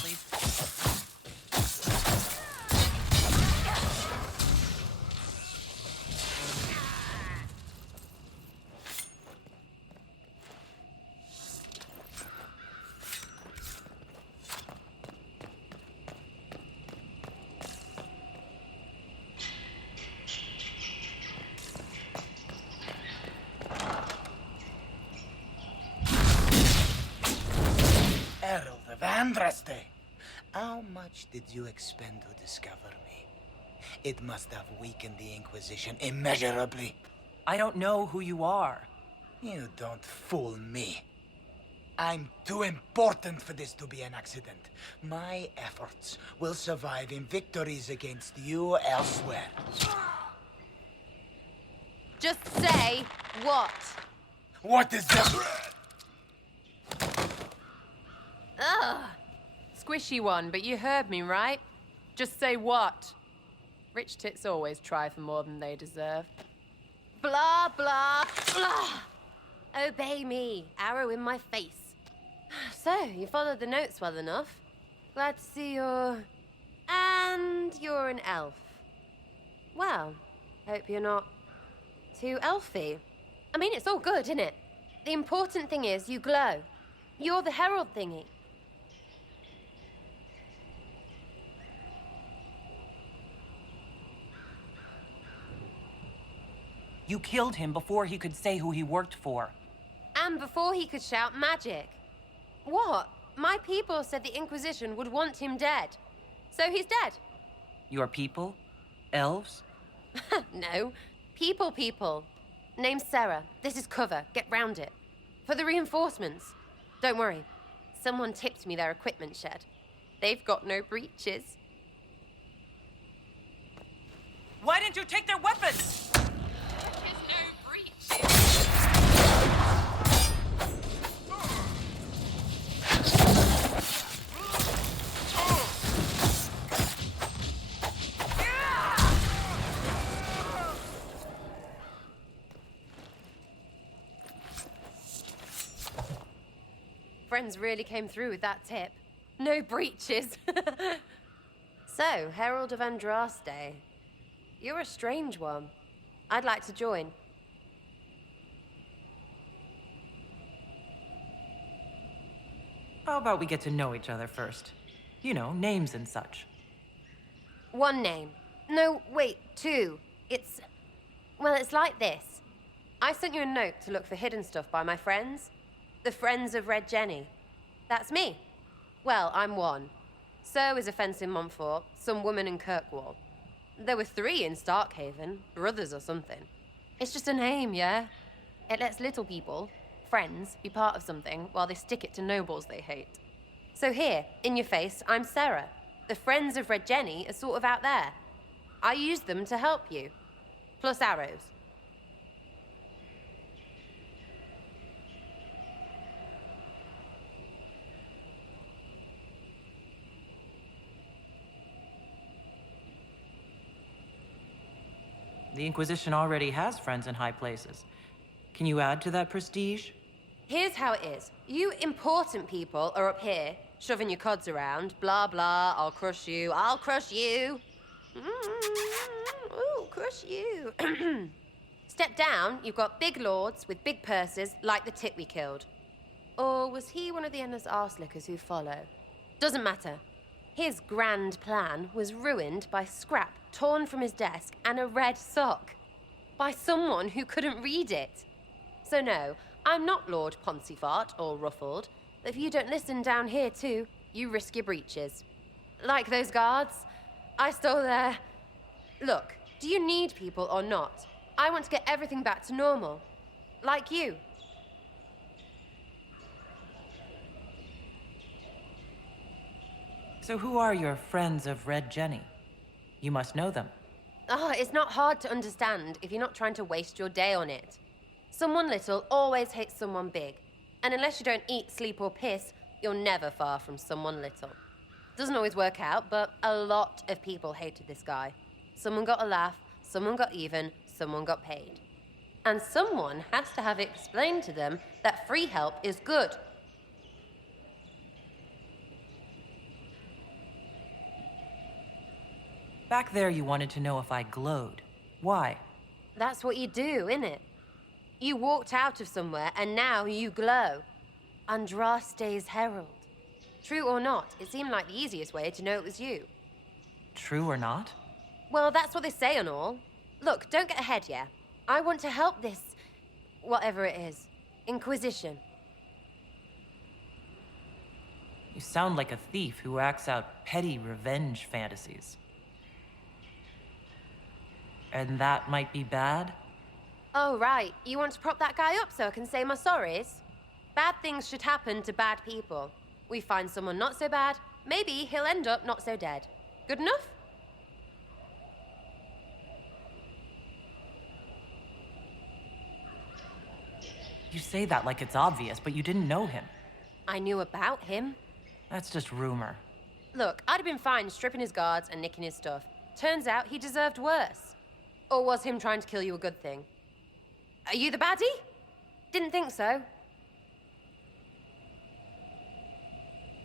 please. Herald of Andraste, how much did you expend to discover me? It must have weakened the Inquisition immeasurably. I don't know who you are. You don't fool me. I'm too important for this to be an accident. My efforts will survive in victories against you elsewhere. Just say what? What is the... Ugh. Squishy one, but you heard me, right? Just say what? Rich tits always try for more than they deserve. Blah, blah, blah. Obey me. Arrow in my face. So, you followed the notes well enough. Glad to see you're... And you're an elf. Well, hope you're not too elfy. I mean, it's all good, isn't it? The important thing is you glow. You're the herald thingy. You killed him before he could say who he worked for. And before he could shout magic. What? My people said the Inquisition would want him dead. So he's dead. Your people? Elves? No. People. Name's Sarah. This is cover. Get round it. For the reinforcements. Don't worry. Someone tipped me their equipment shed. They've got no breaches. Why didn't you take their weapons? There's no breaches. Friends really came through with that tip. No breaches. So, Herald of Andraste. You're a strange one. I'd like to join. How about we get to know each other first? You know, names and such. One name. No, wait, two. Well, it's like this. I sent you a note to look for hidden stuff by my friends. The Friends of Red Jenny. That's me. Well, I'm one. So is a fence in Montfort, some woman in Kirkwall. There were 3 in Starkhaven, brothers or something. It's just a name, yeah? It lets little people, friends, be part of something while they stick it to nobles they hate. So here, in your face, I'm Sarah. The Friends of Red Jenny are sort of out there. I use them to help you. Plus arrows. The Inquisition already has friends in high places. Can you add to that prestige? Here's how it is. You important people are up here, shoving your cods around. Blah, blah, I'll crush you. Ooh, crush you. Step down, you've got big lords with big purses, like the tit we killed. Or was he one of the endless arse-lickers who follow? Doesn't matter. His grand plan was ruined by scrap torn from his desk and a red sock. By someone who couldn't read it. So no, I'm not Lord Poncyfart or Ruffled. If you don't listen down here too, you risk your breeches. Like those guards, I stole their... Look, do you need people or not? I want to get everything back to normal. Like you. So who are your Friends of Red Jenny? You must know them. Oh, it's not hard to understand if you're not trying to waste your day on it. Someone little always hates someone big. And unless you don't eat, sleep, or piss, you're never far from someone little. Doesn't always work out, but a lot of people hated this guy. Someone got a laugh, someone got even, someone got paid. And someone has to have explained to them that free help is good. Back there, you wanted to know if I glowed. Why? That's what you do, innit? You walked out of somewhere, and now you glow. Andraste's herald. True or not, it seemed like the easiest way to know it was you. True or not? Well, that's what they say and all. Look, don't get ahead, yeah? I want to help this... whatever it is. Inquisition. You sound like a thief who acts out petty revenge fantasies. And that might be bad? Oh, right. You want to prop that guy up so I can say my sorries? Bad things should happen to bad people. We find someone not so bad, maybe he'll end up not so dead. Good enough? You say that like it's obvious, but you didn't know him. I knew about him. That's just rumor. Look, I'd have been fine stripping his guards and nicking his stuff. Turns out he deserved worse. Or was him trying to kill you a good thing? Are you the baddie? Didn't think so.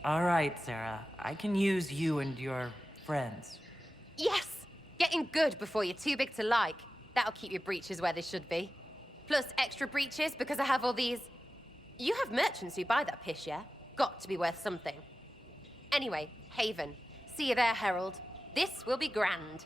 All right, Sarah. I can use you and your friends. Yes! Getting good before you're too big to like. That'll keep your breeches where they should be. Plus extra breeches because I have all these... You have merchants who buy that piss, yeah? Got to be worth something. Anyway, Haven. See you there, Herald. This will be grand.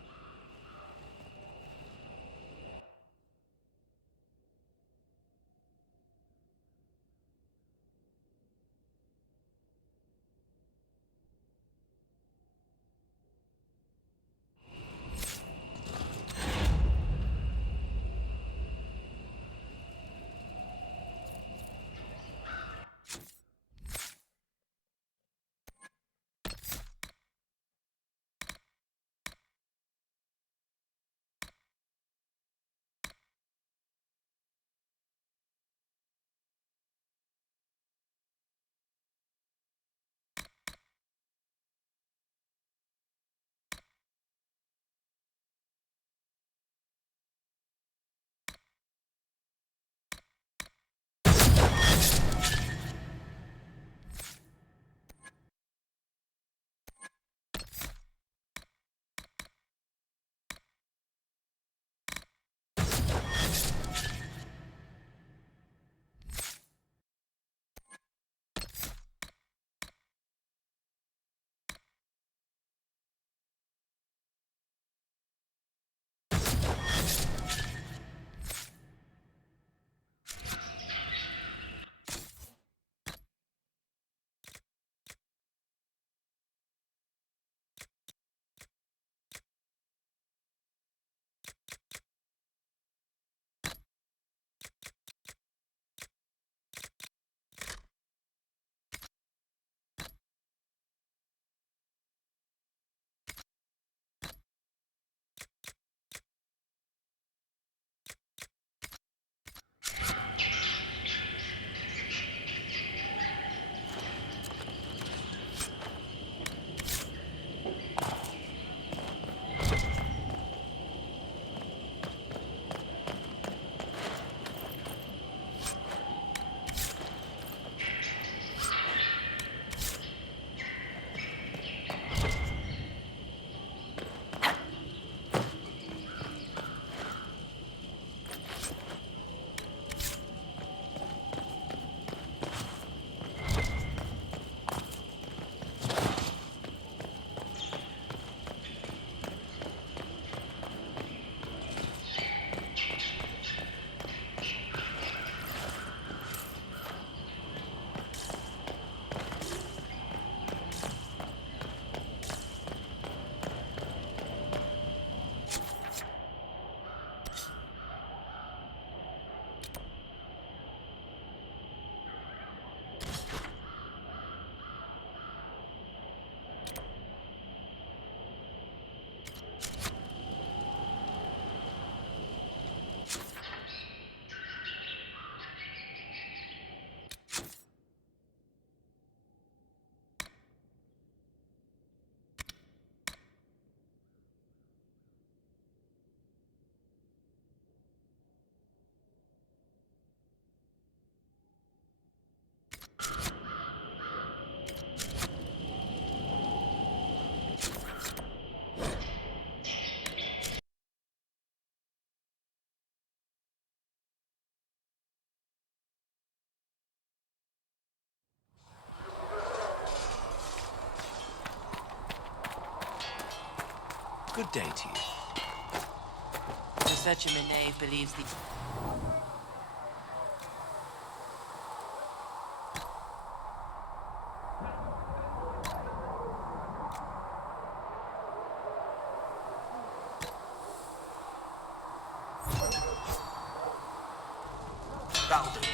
Good day to you. Researcher Minave believes the... That'll do.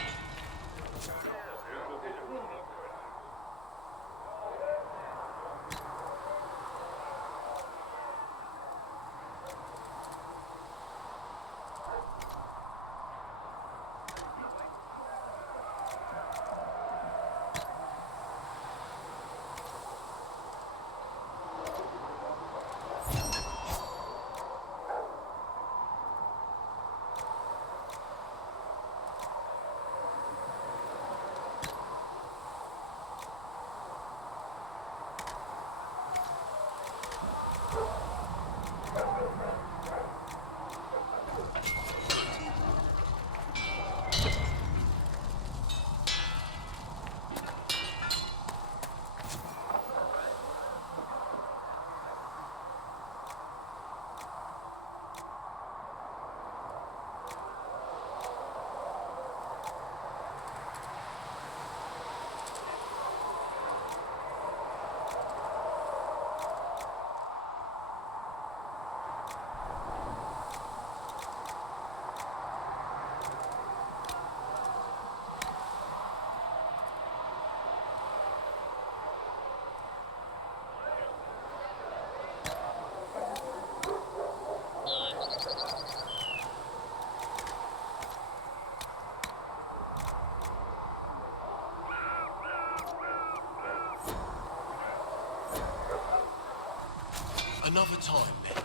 Another time, then.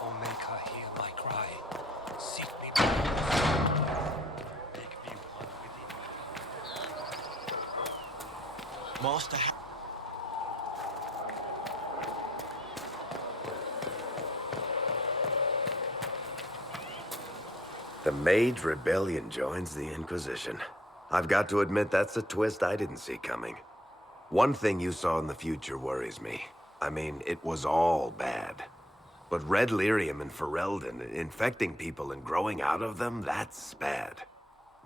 Oh, make her hear my cry. Seek me. Make me one within. Master The Mage Rebellion joins the Inquisition. I've got to admit that's a twist I didn't see coming. One thing you saw in the future worries me. I mean, it was all bad. But red lyrium in Ferelden, infecting people and growing out of them, that's bad.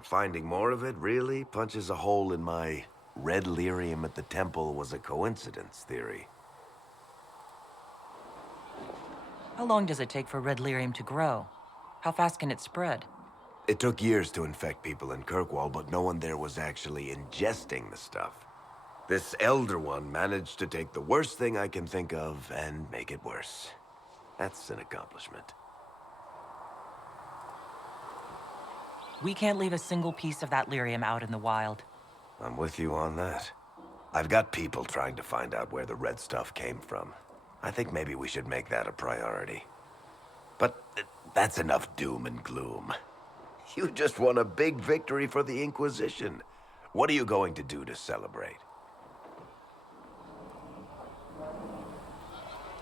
Finding more of it really punches a hole in my red lyrium at the temple was a coincidence theory. How long does it take for red lyrium to grow? How fast can it spread? It took years to infect people in Kirkwall, but no one there was actually ingesting the stuff. This Elder One managed to take the worst thing I can think of and make it worse. That's an accomplishment. We can't leave a single piece of that lyrium out in the wild. I'm with you on that. I've got people trying to find out where the red stuff came from. I think maybe we should make that a priority. But that's enough doom and gloom. You just won a big victory for the Inquisition. What are you going to do to celebrate?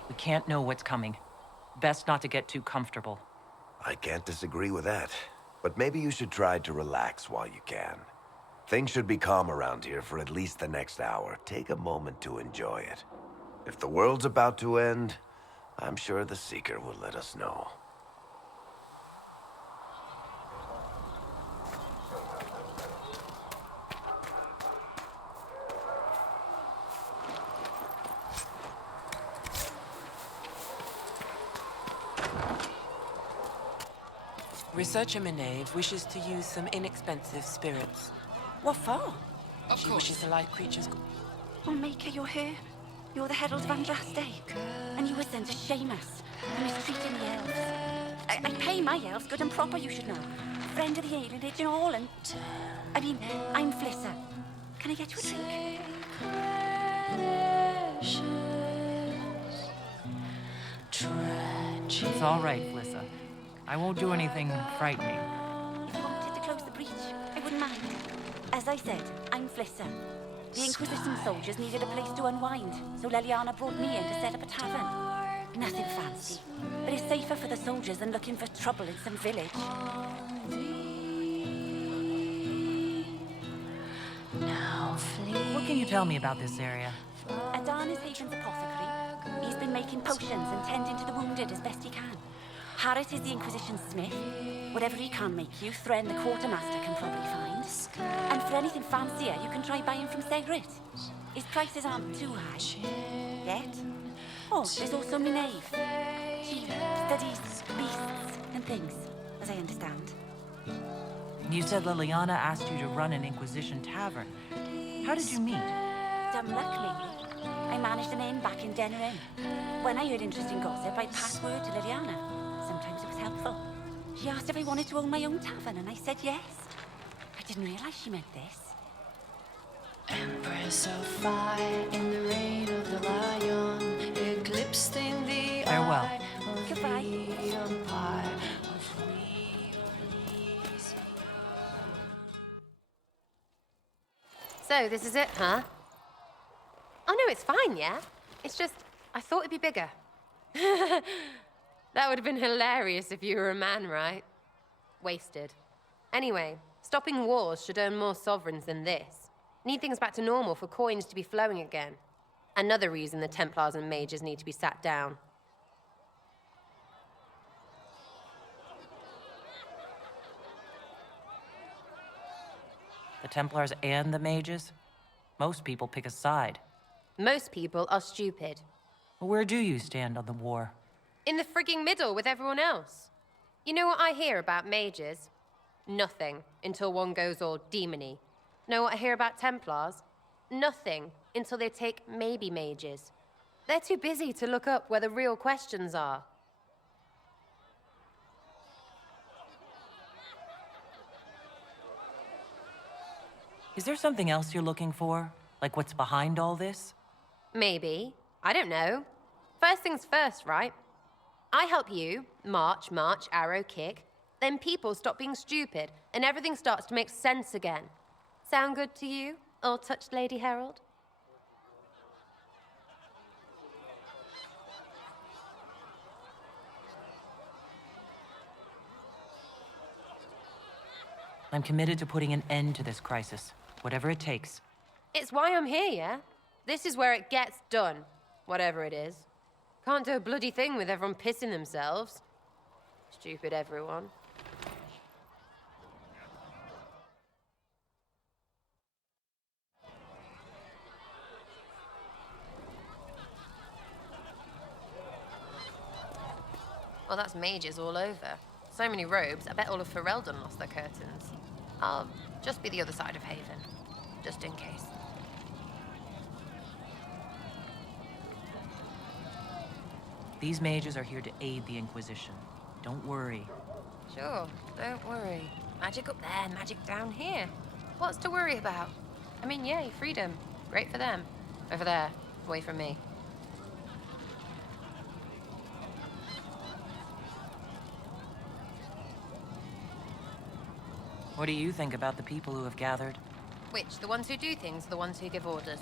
We can't know what's coming. Best not to get too comfortable. I can't disagree with that. But maybe you should try to relax while you can. Things should be calm around here for at least the next hour. Take a moment to enjoy it. If the world's about to end, I'm sure the Seeker will let us know. Researcher Minave wishes to use some inexpensive spirits. What for? Of She course. wishes the light creatures. Oh, Maker, you're her. You're the Herald of Andraste. And you were sent to shame us for mistreating the elves. I pay my elves good and proper, you should know. Friend of the alienage and all, and... I mean, I'm Flissa. Can I get you a drink? It's all right, Flissa. I won't do anything frightening. If you wanted to close the breach, I wouldn't mind. As I said, I'm Flissa. The Inquisition soldiers needed a place to unwind, so Leliana brought me in to set up a tavern. Nothing fancy, but it's safer for the soldiers than looking for trouble in some village. What can you tell me about this area? Adan is Haven's apothecary. He's been making potions and tending to the wounded as best he can. Harris is the Inquisition smith. Whatever he can make you, Thren the quartermaster can probably find. And for anything fancier, you can try buying from Segrit. His prices aren't too high. Yet. Oh, there's also Minave. She studies beasts and things, as I understand. You said Liliana asked you to run an Inquisition tavern. How did you meet? Dumb luck, maybe. I managed an inn back in Denner Inn. When I heard interesting gossip, I'd pass word to Liliana. Sometimes it was helpful. She asked if I wanted to own my own tavern, and I said yes. I didn't realize she meant this. Empress of fire in the reign of the lion, eclipsed in the Farewell. eye of Goodbye. the empire of Reese. So, this is it, huh? Oh, no, it's fine, yeah? It's just, I thought it'd be bigger. That would have been hilarious if you were a man, right? Wasted. Anyway, stopping wars should earn more sovereigns than this. Need things back to normal for coins to be flowing again. Another reason the Templars and mages need to be sat down. The Templars and the mages? Most people pick a side. Most people are stupid. Where do you stand on the war? In the frigging middle with everyone else. You know what I hear about mages? Nothing, until one goes all demony. Know what I hear about Templars? Nothing, until they take maybe mages. They're too busy to look up where the real questions are. Is there something else you're looking for? Like what's behind all this? Maybe. I don't know. First things first, right? I help you, march, arrow, kick. Then people stop being stupid, and everything starts to make sense again. Sound good to you, all-touched Lady Herald? I'm committed to putting an end to this crisis, whatever it takes. It's why I'm here, yeah? This is where it gets done, whatever it is. Can't do a bloody thing with everyone pissing themselves. Stupid everyone. Well, that's mages all over. So many robes, I bet all of Ferelden lost their curtains. I'll just be the other side of Haven, just in case. These mages are here to aid the Inquisition. Don't worry. Sure, don't worry. Magic up there, magic down here. What's to worry about? I mean, yay, freedom. Great for them. Over there, away from me. What do you think about the people who have gathered? Which, the ones who do things, or the ones who give orders?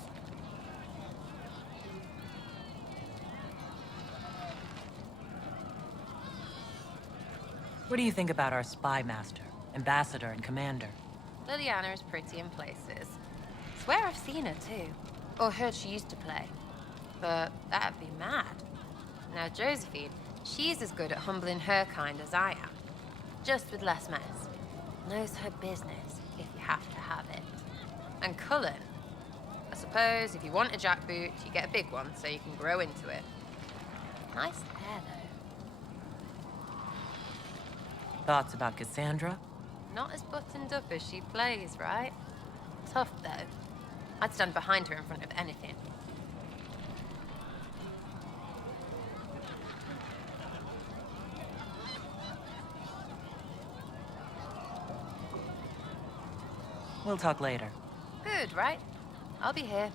What do you think about our spy master, ambassador, and commander? Liliana is pretty in places. Swear I've seen her too. Or heard she used to play. But that'd be mad. Now Josephine, she's as good at humbling her kind as I am. Just with less mess. Knows her business, if you have to have it. And Cullen, I suppose if you want a jackboot, you get a big one so you can grow into it. Nice hair, though. Thoughts about Cassandra? Not as buttoned up as she plays, right? Tough, though. I'd stand behind her in front of anything. We'll talk later. Good, right? I'll be here.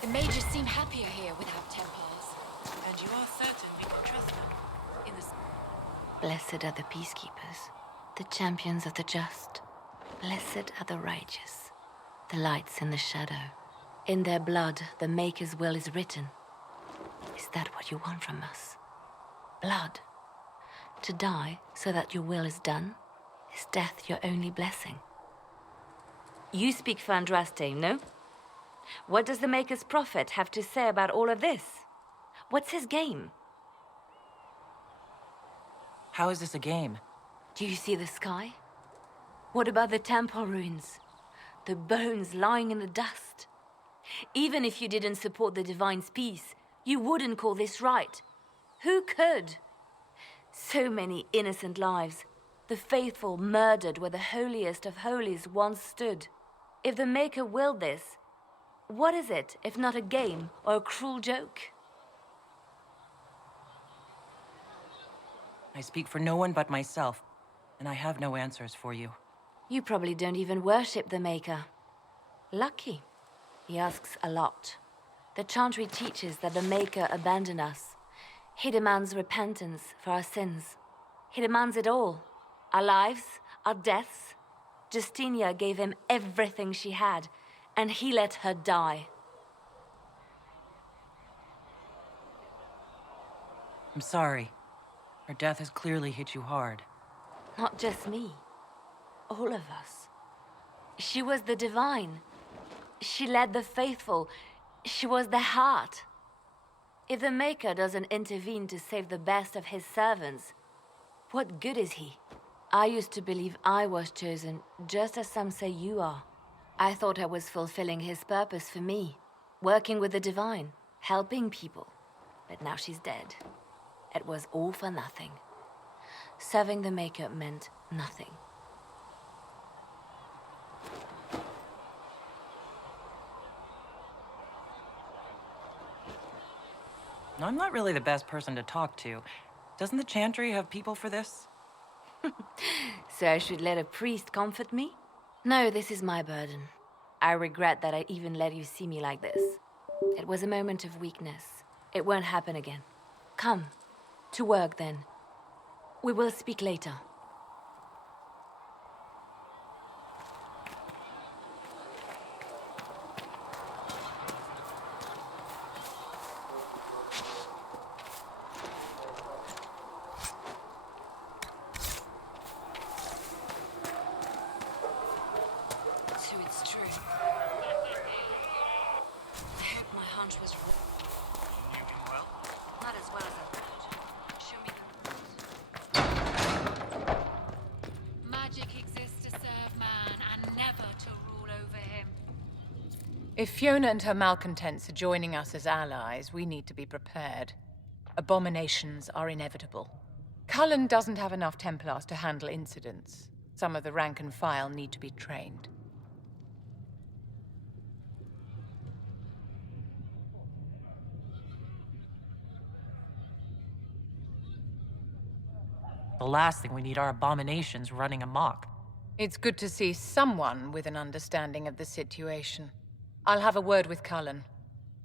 The mages seem happier here without templars. And you are certain we can trust them in the... Blessed are the peacekeepers, the champions of the just. Blessed are the righteous, the lights in the shadow. In their blood, the Maker's will is written. Is that what you want from us? Blood? To die so that your will is done? Is death your only blessing? You speak for Andraste, no? What does the Maker's prophet have to say about all of this? What's his game? How is this a game? Do you see the sky? What about the temple ruins? The bones lying in the dust? Even if you didn't support the Divine's peace, you wouldn't call this right. Who could? So many innocent lives. The faithful murdered where the holiest of holies once stood. If the Maker willed this, what is it if not a game or a cruel joke? I speak for no one but myself, and I have no answers for you. You probably don't even worship the Maker. Lucky. He asks a lot. The Chantry teaches that the Maker abandoned us. He demands repentance for our sins. He demands it all. Our lives, our deaths. Justinia gave him everything she had, and he let her die. I'm sorry. Her death has clearly hit you hard. Not just me. All of us. She was the Divine. She led the faithful. She was their heart. If the Maker doesn't intervene to save the best of his servants, what good is he? I used to believe I was chosen, just as some say you are. I thought I was fulfilling his purpose for me, working with the Divine, helping people. But now she's dead. It was all for nothing. Serving the Maker meant nothing. I'm not really the best person to talk to. Doesn't the Chantry have people for this? So I should let a priest comfort me? No, this is my burden. I regret that I even let you see me like this. It was a moment of weakness. It won't happen again. Come, to work then. We will speak later. So it's true. I hope my hunch was wrong. You doing well? Not as well as I thought. Show me the magic exists to serve man and never to rule over him. If Fiona and her malcontents are joining us as allies, we need to be prepared. Abominations are inevitable. Cullen doesn't have enough Templars to handle incidents. Some of the rank and file need to be trained. The last thing we need are abominations running amok. It's good to see someone with an understanding of the situation. I'll have a word with Cullen.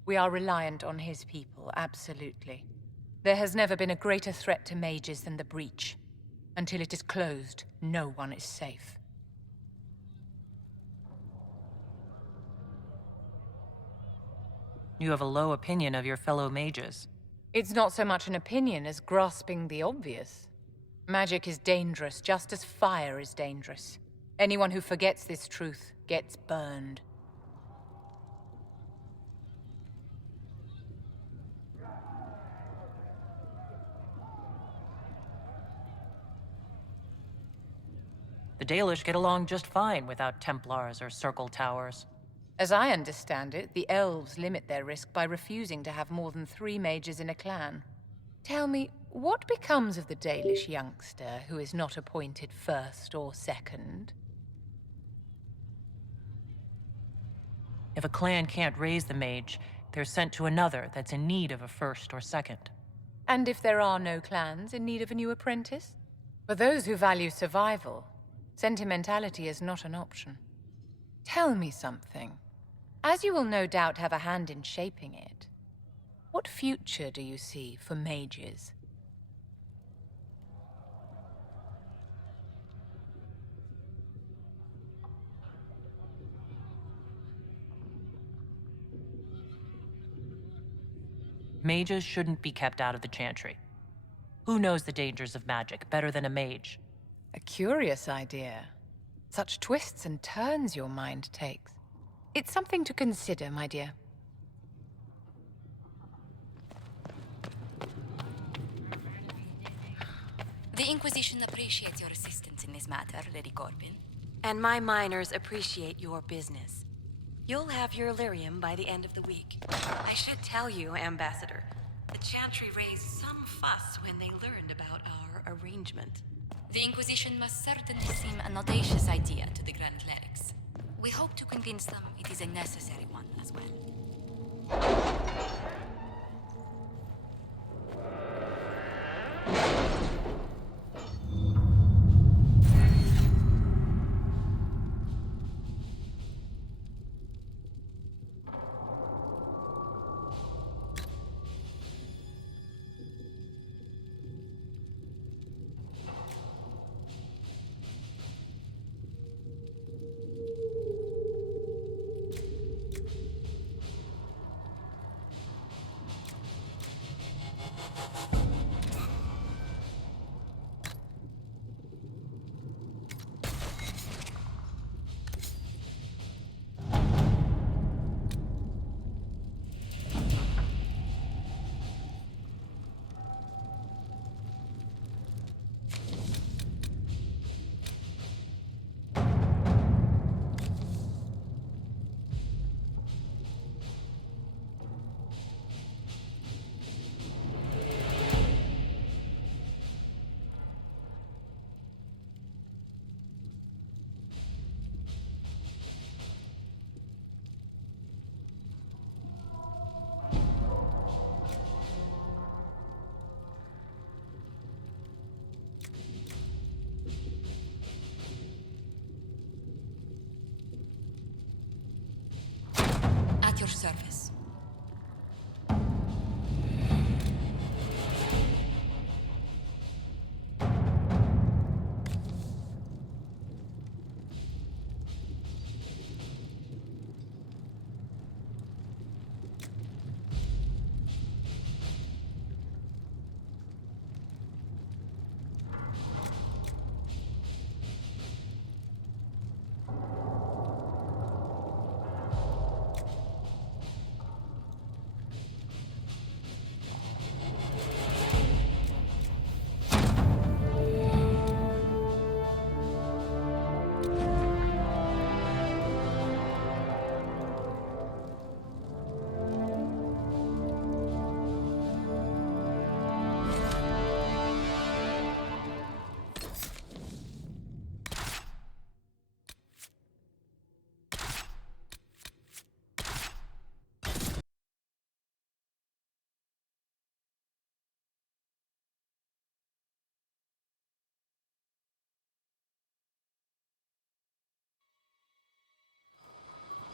We are reliant on his people, absolutely. There has never been a greater threat to mages than the breach. Until it is closed, no one is safe. You have a low opinion of your fellow mages. It's not so much an opinion as grasping the obvious. Magic is dangerous, just as fire is dangerous. Anyone who forgets this truth gets burned. The Dalish get along just fine without templars or circle towers. As I understand it, the elves limit their risk by refusing to have more than 3 mages in a clan. Tell me, what becomes of the Dalish youngster who is not appointed first or second? If a clan can't raise the mage, they're sent to another that's in need of a first or second. And if there are no clans in need of a new apprentice? For those who value survival, sentimentality is not an option. Tell me something. As you will no doubt have a hand in shaping it, what future do you see for mages? Mages shouldn't be kept out of the chantry. Who knows the dangers of magic better than a mage? A curious idea. Such twists and turns your mind takes. It's something to consider, my dear. The Inquisition appreciates your assistance in this matter, Lady Corbin. And my miners appreciate your business. You'll have your lyrium by the end of the week. I should tell you, Ambassador, the Chantry raised some fuss when they learned about our arrangement. The Inquisition must certainly seem an audacious idea to the Grand Clerics. We hope to convince them it is a necessary one as well. At your service.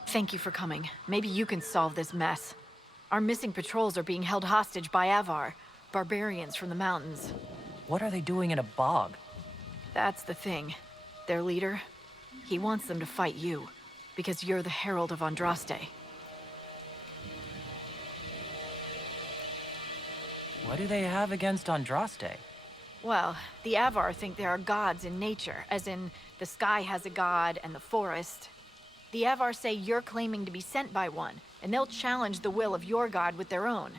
Thank you for coming. Maybe you can solve this mess. Our missing patrols are being held hostage by Avar, barbarians from the mountains. What are they doing in a bog? That's the thing. Their leader, he wants them to fight you, because you're the Herald of Andraste. What do they have against Andraste? Well, the Avar think there are gods in nature, as in the sky has a god and the forest. The Avar say you're claiming to be sent by one, and they'll challenge the will of your god with their own.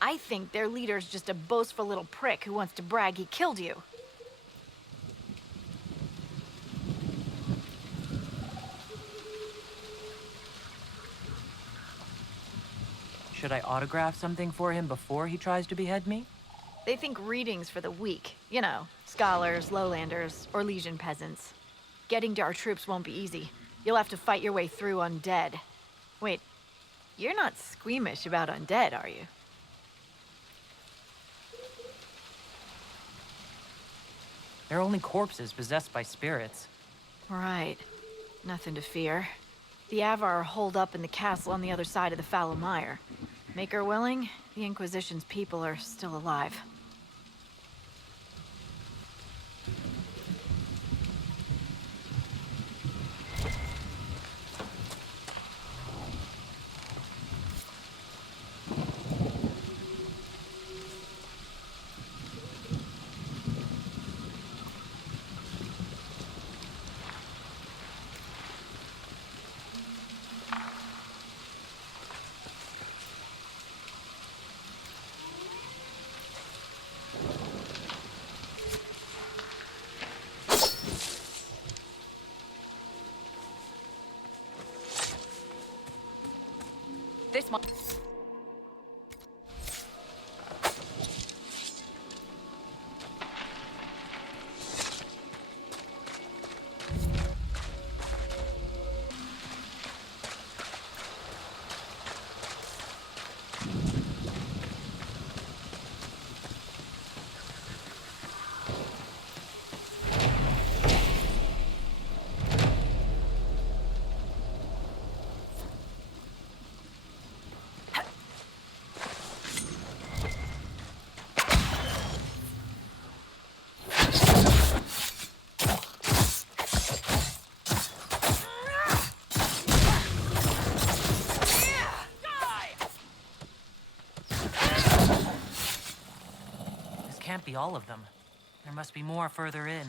I think their leader's just a boastful little prick who wants to brag he killed you. Should I autograph something for him before he tries to behead me? They think readings for the weak. You know, scholars, lowlanders, or Legion peasants. Getting to our troops won't be easy. You'll have to fight your way through undead. Wait, you're not squeamish about undead, are you? They're only corpses possessed by spirits. Right. Nothing to fear. The Avar are holed up in the castle on the other side of the fallow mire. Maker willing, the Inquisition's people are still alive. This one. Can't be all of them. There must be more further in.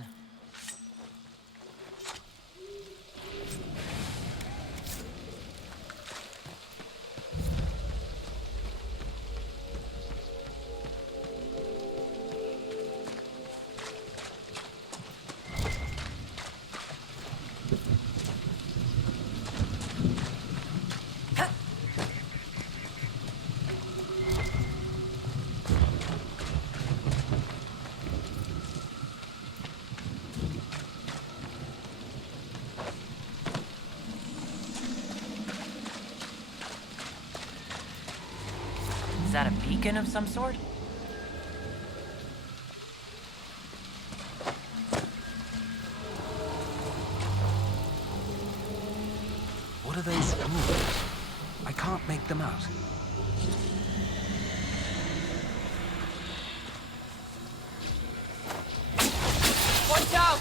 Is that a beacon of some sort? What are those rules? I can't make them out. Watch out!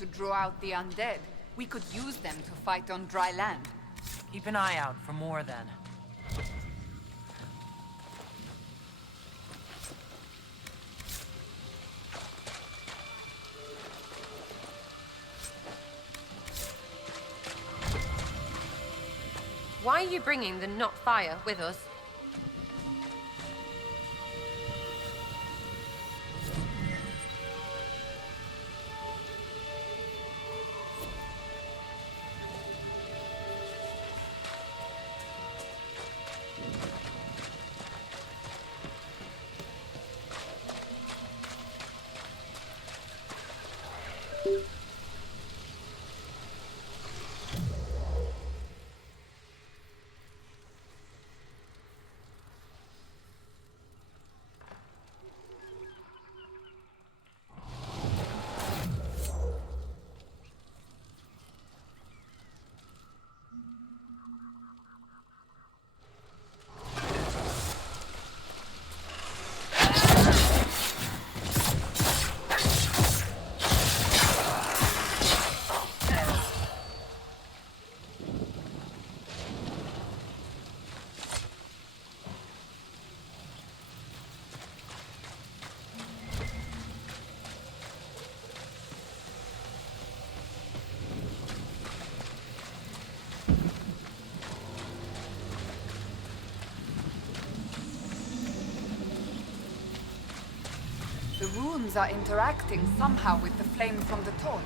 To draw out the undead. We could use them to fight on dry land. Keep an eye out for more then. Why are you bringing the not fire with us? flames are interacting somehow with the flame from the torch.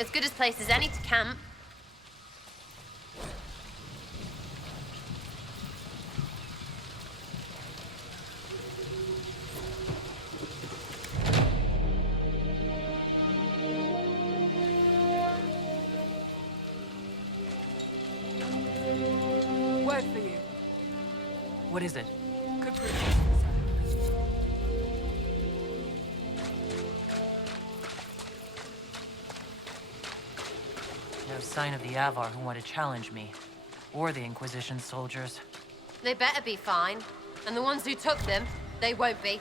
As good a place as any to camp. Word for you. What is it? Could prove No sign of the Avar who want to challenge me. Or the Inquisition soldiers. They better be fine. And the ones who took them, they won't be.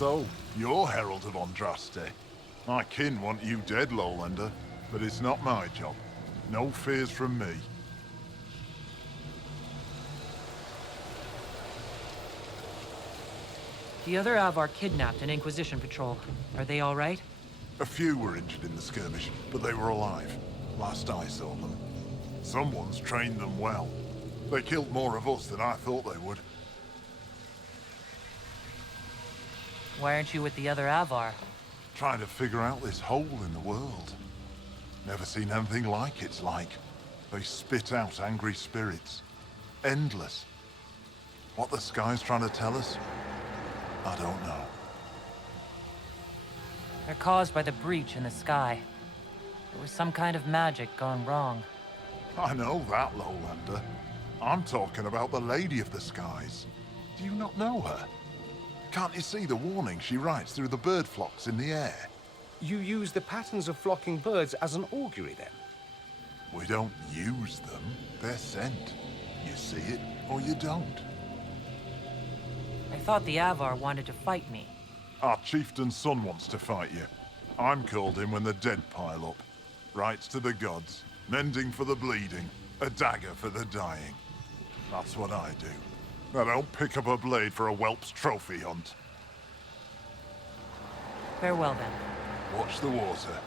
So, you're Herald of Andraste. My kin want you dead, Lowlander, but it's not my job. No fears from me. The other Avar kidnapped an Inquisition patrol. Are they all right? A few were injured in the skirmish, but they were alive. Last I saw them. Someone's trained them well. They killed more of us than I thought they would. Why aren't you with the other Avar? Trying to figure out this hole in the world. Never seen anything like it's like. They spit out angry spirits. Endless. What the sky's trying to tell us? I don't know. They're caused by the breach in the sky. There was some kind of magic gone wrong. I know that, Lowlander. I'm talking about the Lady of the Skies. Do you not know her? Can't you see the warning she writes through the bird flocks in the air? You use the patterns of flocking birds as an augury, then? We don't use them. They're sent. You see it, or you don't. I thought the Avar wanted to fight me. Our chieftain's son wants to fight you. I'm called in when the dead pile up. Rites to the gods, mending for the bleeding, a dagger for the dying. That's what I do. I don't pick up a blade for a whelp's trophy hunt. Farewell, then. Watch the water.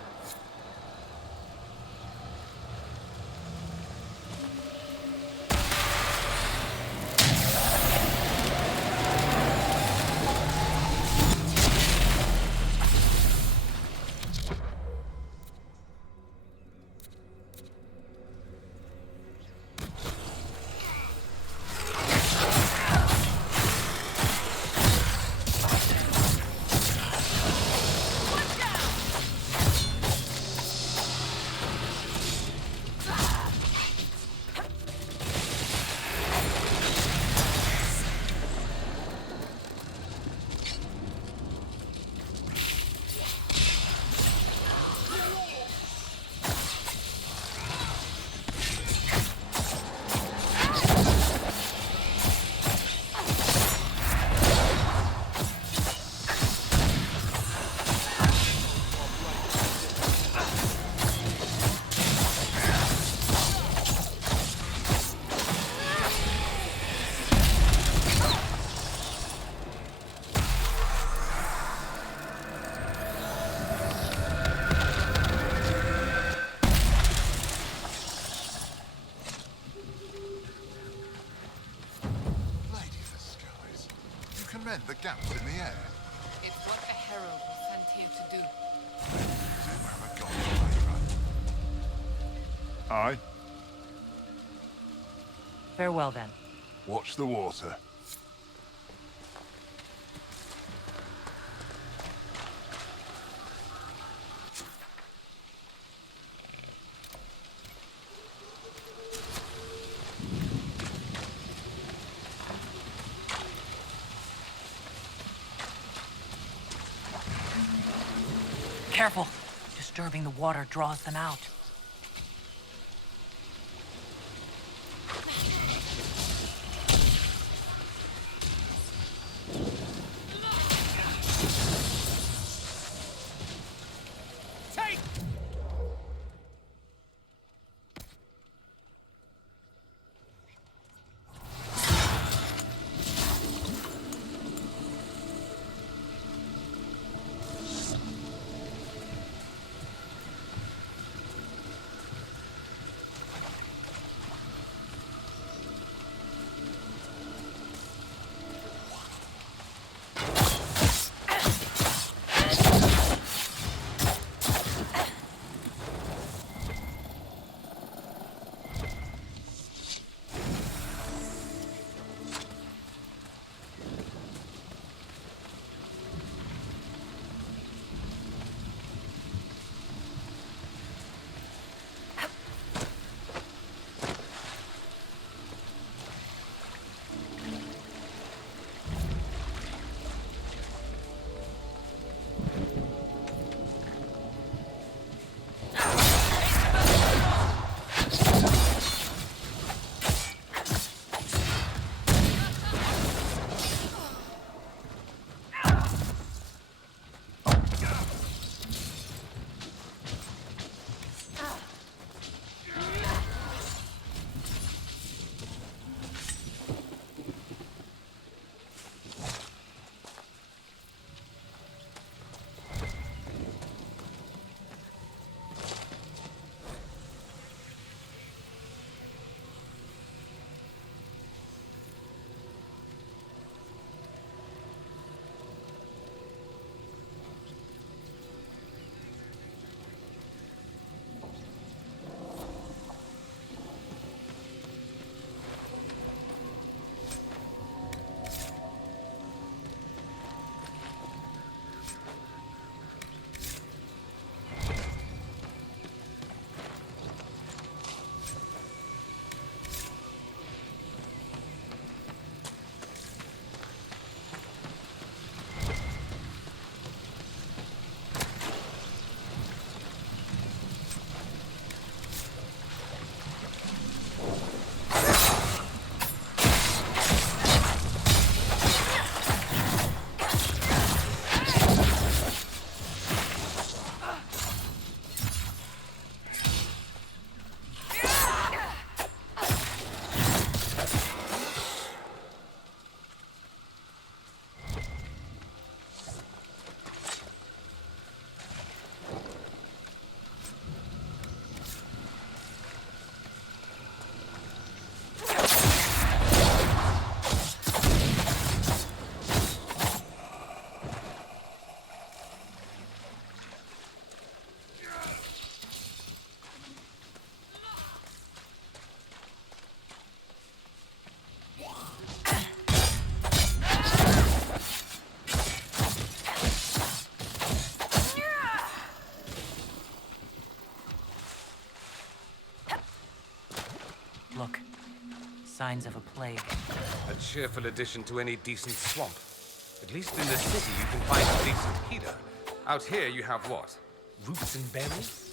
The gaps in the air. It's what the Herald was sent here to do. Aye. Farewell, then. Watch the water. Careful! Disturbing the water draws them out. Take! Signs of a plague. A cheerful addition to any decent swamp. At least in the city you can find a decent healer. Out here you have what? Roots and berries?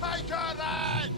Take her that!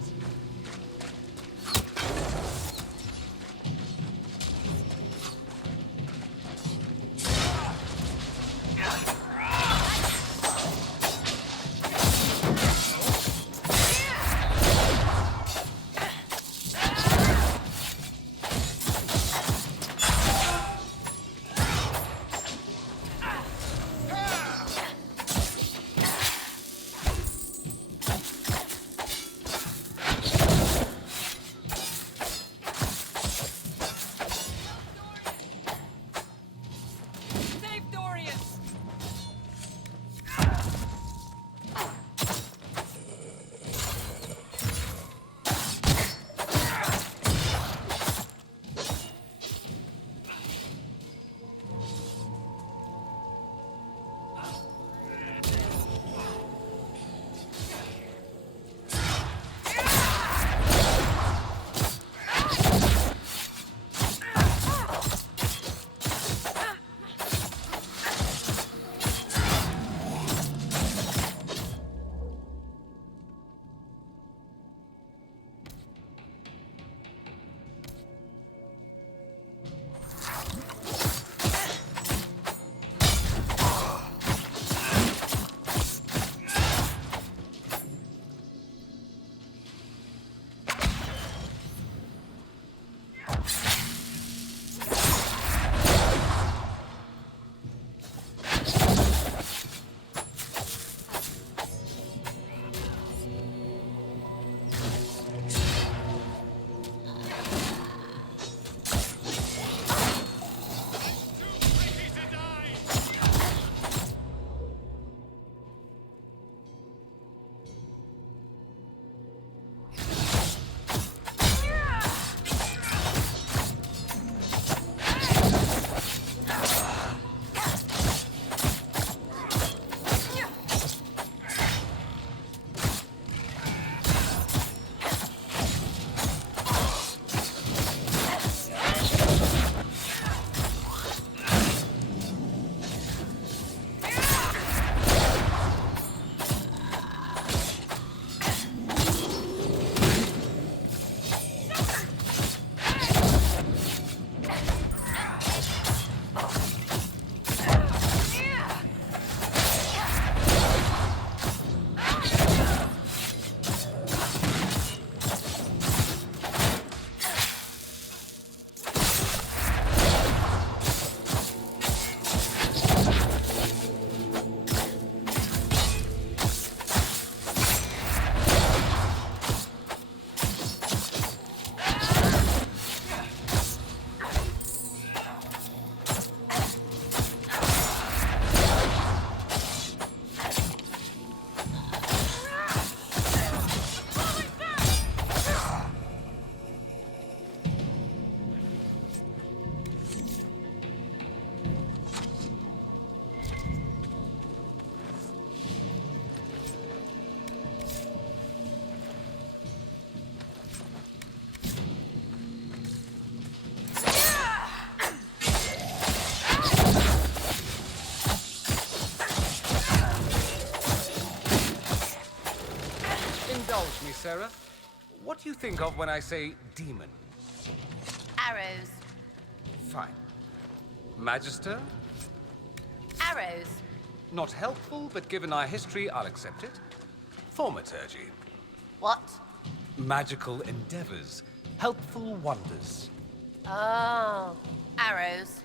Indulge me, Sarah. What do you think of when I say demon? Arrows. Fine. Magister? Arrows. Not helpful, but given our history, I'll accept it. Thaumaturgy. What? Magical endeavors. Helpful wonders. Oh. Arrows.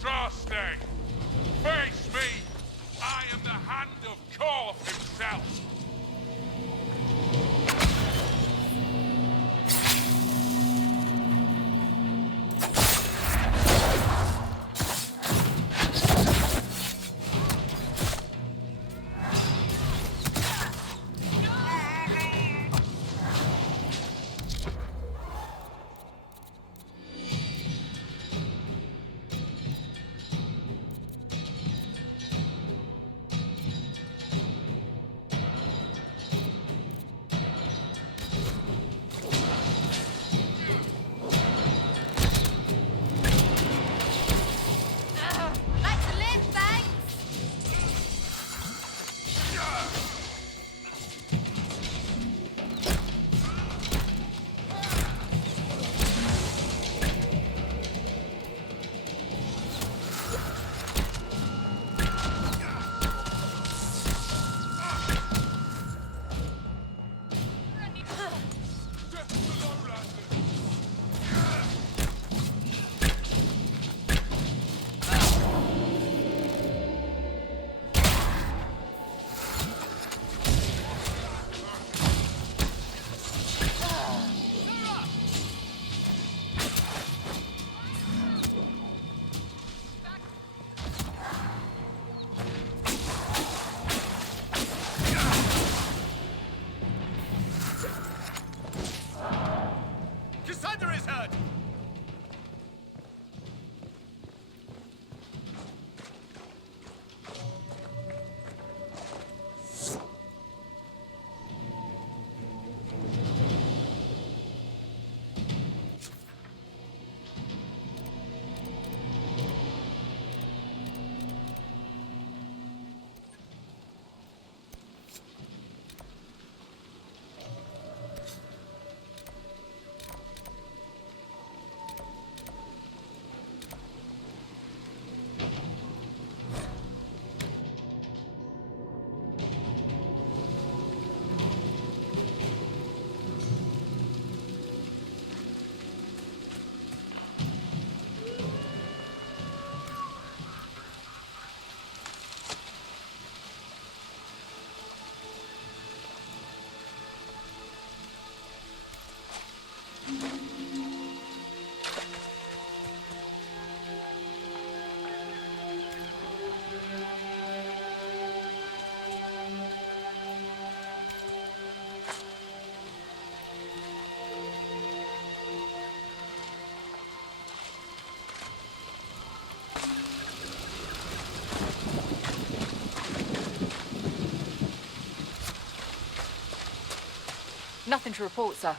Trusting! Face me! I am the hand of Korth himself! Nothing to report, sir.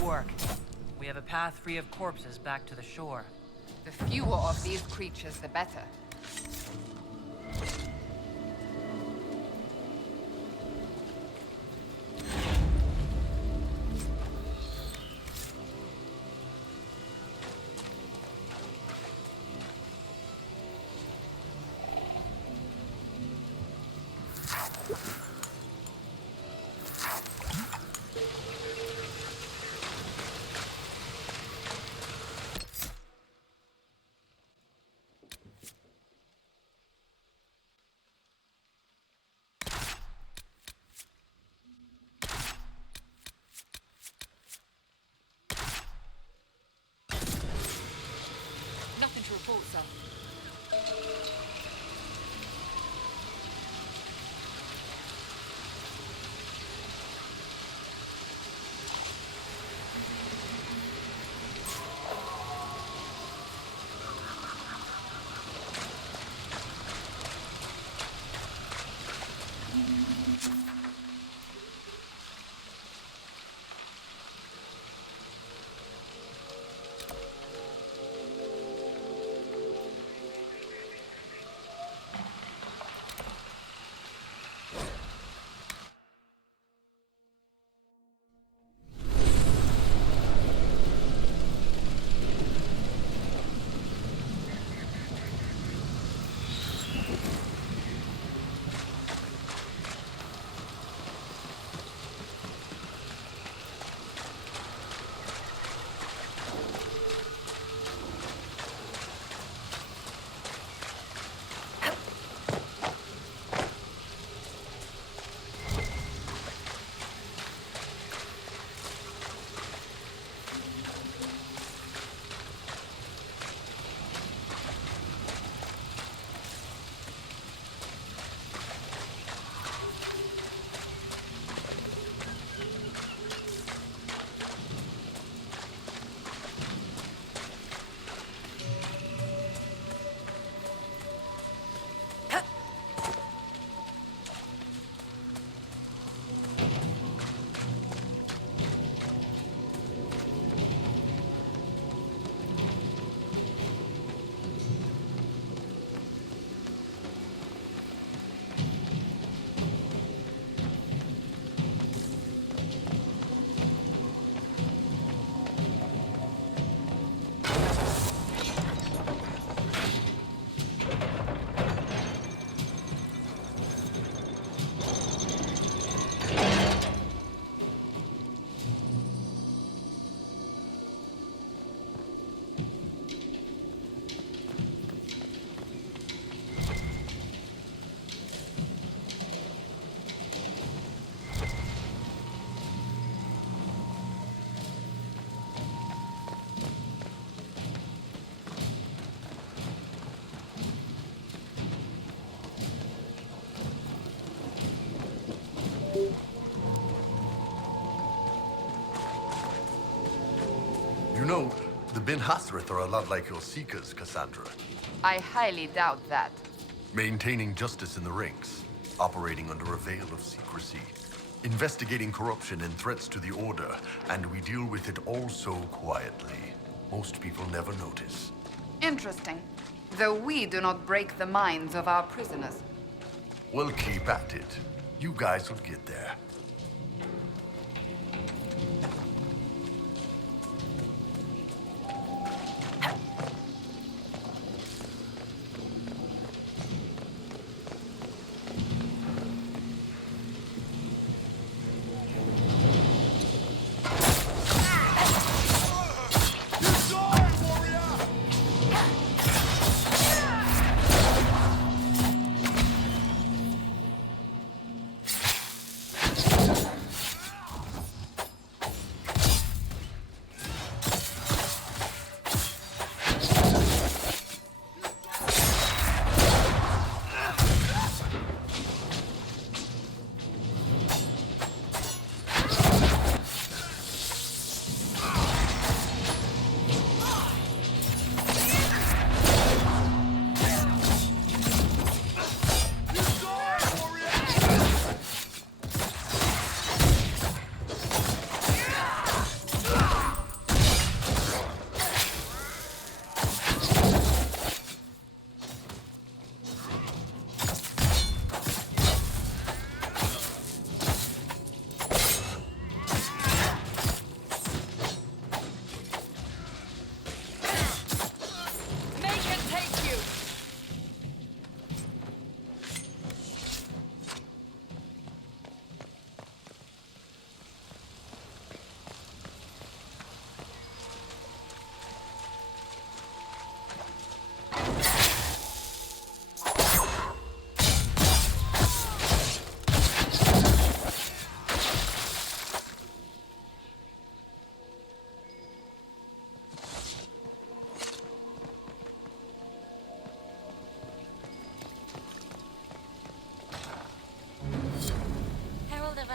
Good work. We have a path free of corpses back to the shore. The fewer of these creatures, the better. Nothing to report, sir. You know, the Ben Hasrith are a lot like your Seekers, Cassandra. I highly doubt that. Maintaining justice in the ranks, operating under a veil of secrecy, investigating corruption and threats to the Order, and we deal with it all so quietly. Most people never notice. Interesting. Though we do not break the minds of our prisoners. Well, keep at it. You guys will get there.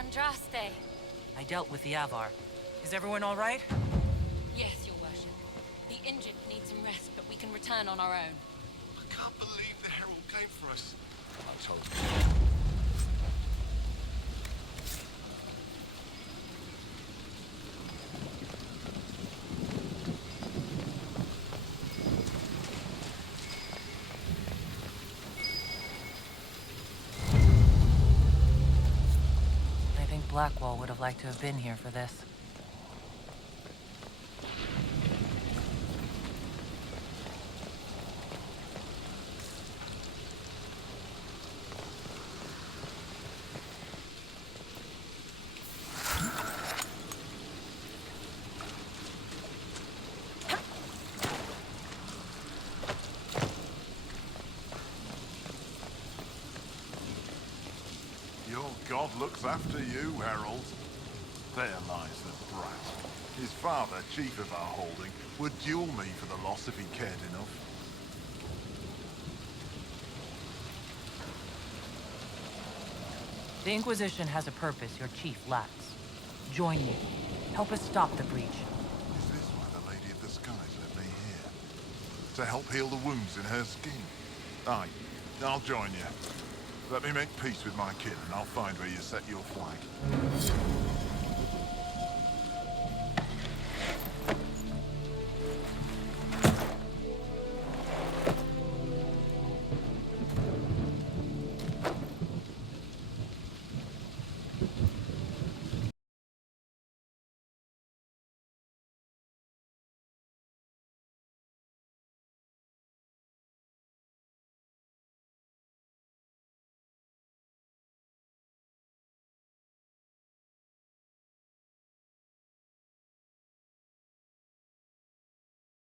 Andraste. I dealt with the Avar. Is everyone all right? Yes, Your Worship. The injured need some rest, but we can return on our own. I can't believe the Herald came for us. I told you. I think Blackwall would have liked to have been here for this. Your god looks after you, Herald. There lies the brat. His father, chief of our holding, would duel me for the loss if he cared enough. The Inquisition has a purpose your chief lacks. Join me. Help us stop the breach. Is this why the Lady of the Skies led me here? To help heal the wounds in her skin? Aye, I'll join you. Let me make peace with my kid and I'll find where you set your flag.